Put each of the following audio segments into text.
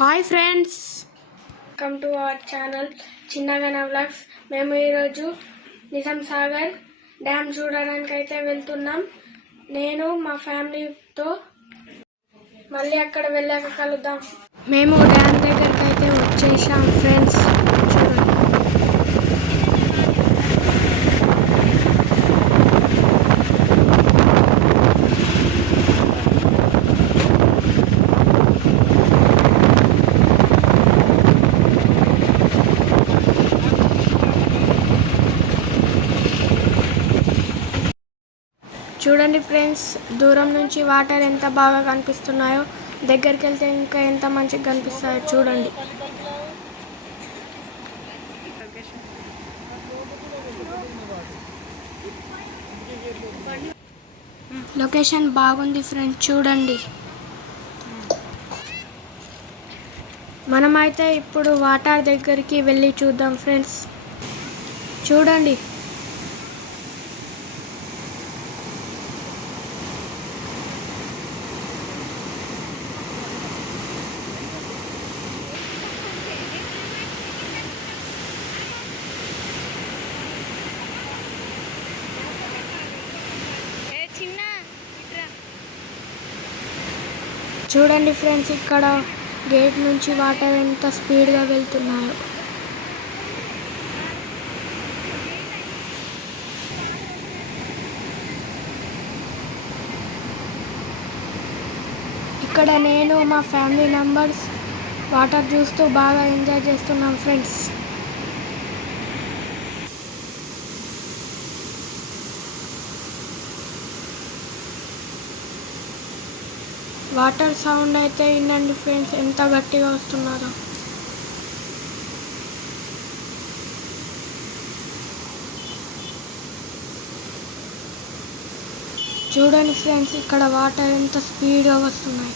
Hi friends, welcome to our channel చిన్నగన vlogs. మేము ఈరోజు నిజాం సాగర్ డ్యామ్ చూడడానికి అయితే వెళ్తున్నాం. నేను మా ఫ్యామిలీతో. మళ్ళీ అక్కడ వెళ్ళాక కలుద్దాం. మేము డ్యామ్ దగ్గరికి అయితే వచ్చేసాం ఫ్రెండ్స్. చూడండి ఫ్రెండ్స్, దూరం నుంచి వాటర్ ఎంత బాగా కనిపిస్తున్నాయో, దగ్గరికి వెళ్తే ఇంకా ఎంత మంచిగా కనిపిస్తాయో చూడండి. లొకేషన్ బాగుంది ఫ్రెండ్స్, చూడండి. మనమైతే ఇప్పుడు వాటర్ దగ్గరికి వెళ్ళి చూద్దాం ఫ్రెండ్స్. చూడండి, చూడండి ఫ్రెండ్స్, ఇక్కడ గేట్ నుంచి వాటర్ ఎంత స్పీడ్గా వెళ్తున్నాయో. ఇక్కడ నేను మా ఫ్యామిలీ మెంబర్స్ వాటర్ చూస్తూ బాగా ఎంజాయ్ చేస్తున్నాం ఫ్రెండ్స్. వాటర్ సౌండ్ అయితే వినండి ఫ్రెండ్స్, ఎంత గట్టిగా వస్తున్నారో. చూడండి ఫ్రెండ్స్, ఇక్కడ వాటర్ ఎంత స్పీడ్గా వస్తున్నాయి.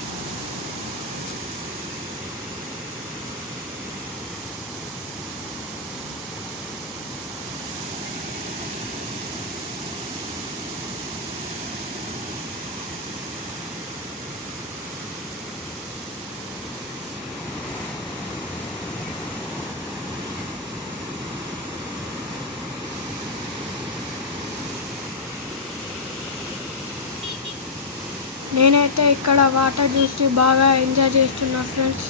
నేనైతే ఇక్కడ వాటర్ చూసి బాగా ఎంజాయ్ చేస్తున్నా ఫ్రెండ్స్.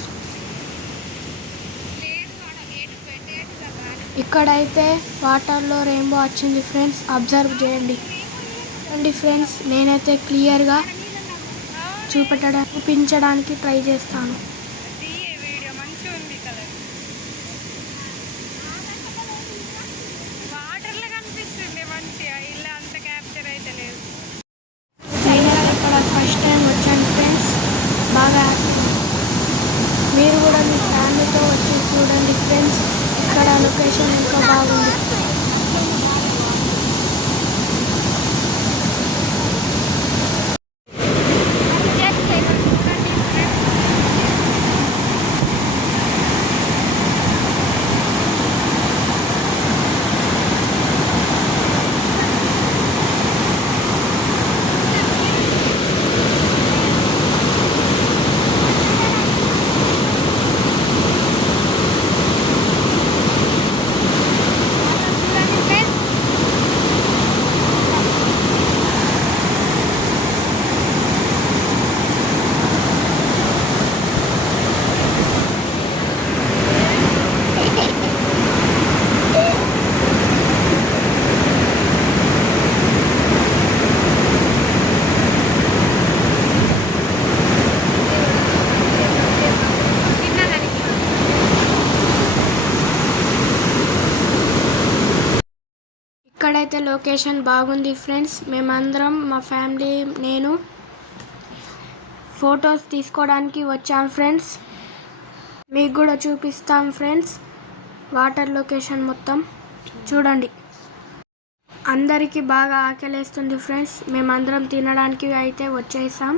ఇక్కడైతే వాటర్లో రెయిన్బో వచ్చింది ఫ్రెండ్స్, అబ్జర్వ్ చేయండి. అండి ఫ్రెండ్స్, నేనైతే క్లియర్గా చూపించడానికి ట్రై చేస్తాను. బాగా మీరు కూడా మీ ఫ్యామిలీతో వచ్చి చూడండి ఫ్రెండ్స్, ఇక్కడ లొకేషన్ ఎంతో బాగుంది. ఇక్కడైతే లొకేషన్ బాగుంది ఫ్రెండ్స్. మేమందరం మా ఫ్యామిలీ నేను ఫొటోస్ తీసుకోవడానికి వచ్చాం ఫ్రెండ్స్. మీకు కూడా చూపిస్తాం ఫ్రెండ్స్ వాటర్ లొకేషన్ మొత్తం. చూడండి, అందరికీ బాగా ఆకలేస్తుంది ఫ్రెండ్స్. మేమందరం తినడానికి అయితే వచ్చేసాం.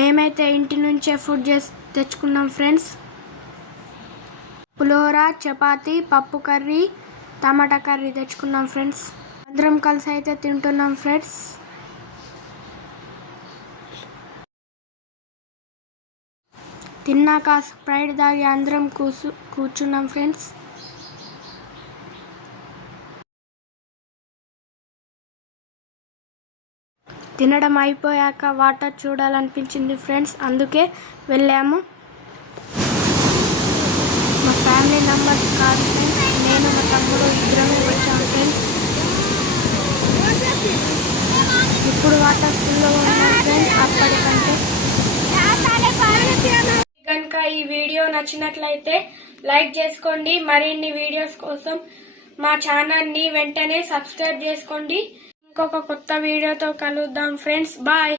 మేమైతే ఇంటి నుంచే ఫుడ్ తెచ్చుకున్నాం ఫ్రెండ్స్. పులిహోర, చపాతీ, పప్పు కర్రీ, టమాటా కర్రీ తెచ్చుకున్నాం ఫ్రెండ్స్. అందరం కలిసి అయితే తింటున్నాం ఫ్రెండ్స్. తిన్నాక స్ప్రైట్ తాగి అందరం కూర్చున్నాం ఫ్రెండ్స్. తినడం అయిపోయాక వాటర్ చూడాలనిపించింది ఫ్రెండ్స్, అందుకే వెళ్ళాము. మా ఫ్యామిలీ మెంబర్స్ కాదు ఫ్రెండ్స్, నేను మా తమ్ముడు ఇద్దరమే వచ్చాము ఫ్రెండ్స్. ఇప్పుడు వాటర్ ఫుల్గా ఉన్నాయి ఫ్రెండ్స్ అప్పటికంటే. కనుక ఈ వీడియో నచ్చినట్లయితే లైక్ చేసుకోండి. మరిన్ని వీడియోస్ కోసం మా ఛానల్ ని వెంటనే సబ్స్క్రైబ్ చేసుకోండి. ఇంకొక కొత్త వీడియోతో కలుద్దాం ఫ్రెండ్స్. బాయ్.